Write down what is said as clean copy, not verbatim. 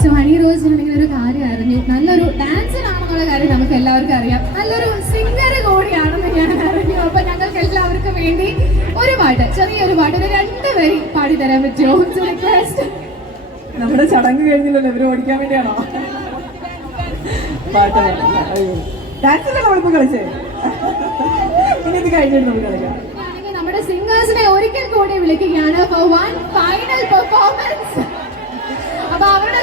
So Honey Rose ആണെങ്കിൽ ഒരു കാര്യം അറിഞ്ഞു, നല്ലൊരു ഡാൻസറാണെന്നുള്ള കാര്യം നമുക്ക് എല്ലാവർക്കും അറിയാം, നല്ലൊരു സിംഗർ കൂടിയാണെന്ന് ഞാൻ അറിഞ്ഞു. അപ്പൊ ഞങ്ങൾക്ക് എല്ലാവർക്കും വേണ്ടി ഒരു പാട്ട്, ചെറിയൊരു പാട്ട്, ഒരു 2 വരി പാടി തരാൻ പറ്റുമോ? റിക്വസ്റ്റ്. നമ്മുടെ ചടങ്ങ് കഴിഞ്ഞില്ലല്ലോ, ഇവര് ഓടിക്കാൻ വേണ്ടിയാണോ പാട്ട്? ഡാൻസല്ലേ നമ്മളിപ്പോ കളിച്ചേ, ഇനി ഇത് കഴിഞ്ഞിട്ട് നമുക്ക് കളിക്കാം. നമ്മുടെ സിംഗേഴ്സിനെ ഒരിക്കൽ കൂടി വിളിക്കുകയാണ് ഫോർ വൺ ഫൈനൽ പെർഫോമൻസ്. അപ്പൊ അവരുടെ